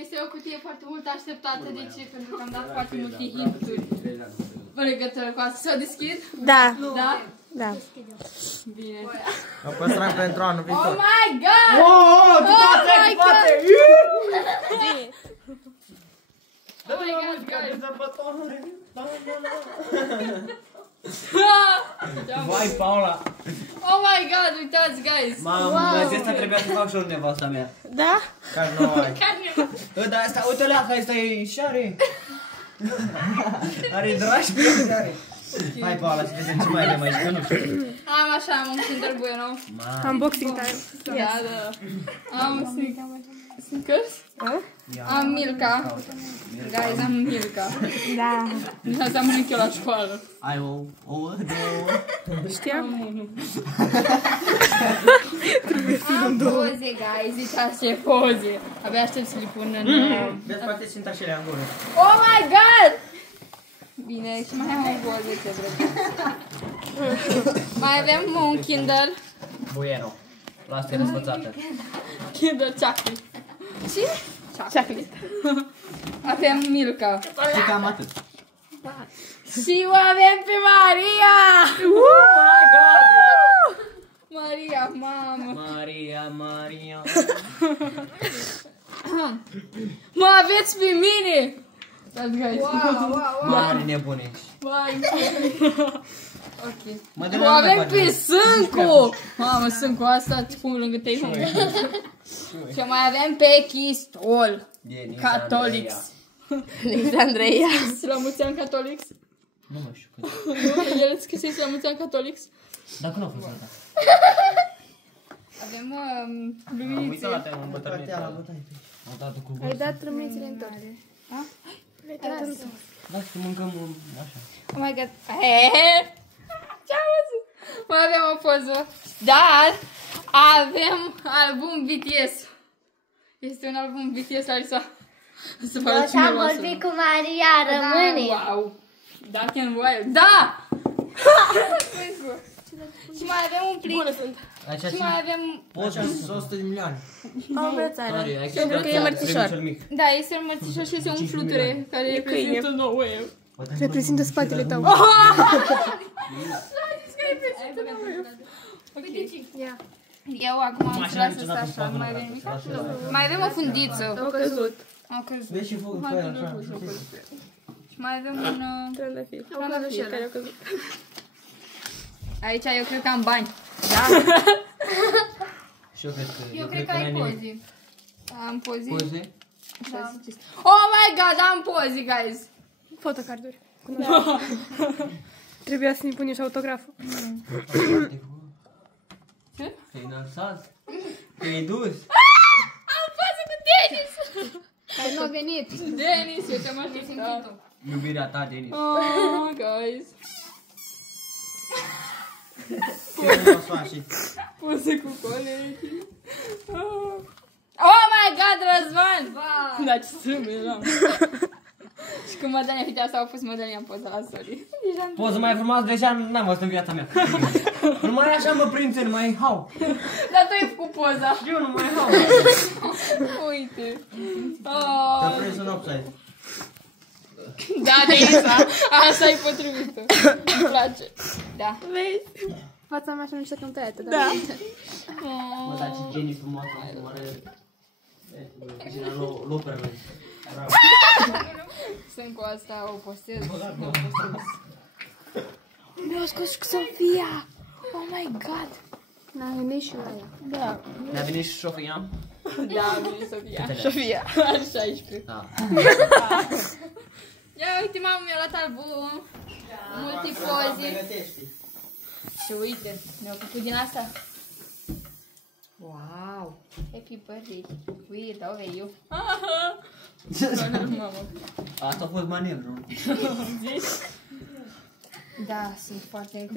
Este o cutie foarte mult așteptată, de ce? Pentru că am dat foarte multe hinturi în legătură cu asta. S-o deschid? Da. Da? Da. Bine. O păstrăm pentru anul viitor. Oh my god! Oh, tu poate, tu poate! Oh my god, guys! Vai, Paula! Oh my god, uitați, guys! Mamă, de asta trebuia să fac și o nevasta mea. Da? Care nu ai. Carne! Dar asta, uite-o la, asta e și are. Are dragi pe are. Hai, Paula, să vedem ce mai avem aici, că nu știu. Am așa, am un Kinder Bueno. Unboxing time. Da, da. Am Snickers. Am Milka. Guys, am Milka. Da. Asta am mănânc eu la școală. Ai o, două. Știam? Am unul. Am poze, guys, uitați ce poze. Abia aștept să le pun în... Vezi, poate sunt așa în gură. Oh my god! Bine, și mai am o poze, ce vreți. Mai avem un Kindle. Bueno. La asta e răsfățată. Kindle Chocolate. Ce? Chocolate. Avem Milka. Și cam atât. Și o avem pe Maria! Oh my god! Maria, mamă! Maria, Maria. Mă aveți pe mine! Mare nebune. Ok. Mă de O la avem pe Sâncu! Mamă, Sâncu, asta te pun lângă tăi. Și mai avem pe Chistol. Catolics. Alexandreia. Și la mulți ani Catolics? Nu mă știu cât. El îți scrie la mulți ani Catolics? Dacă nu a fost asta. Avem Am luminițe. uitat, am bătrânit. Am dat cu Ai gust. dat luminițele în tot. Da, să mâncăm așa. Oh my god. Ce-am văzut? Mai avem o poză. Dar avem album BTS. Este un album BTS, Alisa. Să fac Eu și-am vorbit cu Maria, rămâne. Wow. Dark and Wild. Da! Și mai avem un plic. Așa Și mai avem... Așa sunt 100 de milioane. O îmbrățare. Pentru că e mărțișor. Da, este un mărțișor și este un fluture care reprezintă Noel. Reprezintă spatele tău. Ia. Eu acum am să las asta așa, nu mai avem nimic. Mai avem o fundiță. Au căzut. Am crezut. Vezi și focul pe aia așa. Și mai avem un... Trandafir. Au căzut și care au căzut. Aici eu cred că am bani. Da. Și eu cred că... Eu cred că ai poze. Am poze. Poze? Da. Oh my god, am poze, guys. Fotocarduri. Trebuia să ne pun și autograful. Ce? Te-ai înălțat? Te-ai dus? Am poze cu Denis. Care nu a venit. Denis, eu te-am așteptat. Iubirea ta, Denis. Oh, guys. Ce nu o faci? Poze cu colegii. Oh my god, Răzvan! Da, ce strâmbe, Și cu Mădălina, uite, asta au pus Mădălina în poză la story. Poza mai frumoasă deja n-am văzut în viața mea. Numai așa mă prind în mai hau. Dar tu ai făcut poza. Eu nu mai hau. Uite. Te-a Oh. prins în upside. Da, Denisa, asta e potrivită. Îmi place. Da. Vezi? Fața mea așa nu știu că-mi tăiată. Da. Mă, dar ce genii frumoasă, cum are... Cine l-o permit. Bravo. Sunt cu asta, o postez. Mi-au scos cu Sofia. Oh my god. N-a venit și la ea. Da. Ne-a venit și Sofia? Da, bine, Sofia. Sofia. Are 16. Da. Ia uite, mama mi-a luat album. Multe poze. Și uite, mi-au făcut din asta. Wow. Happy birthday. Uite, dau eu. Asta a fost manevrul. Da, sunt foarte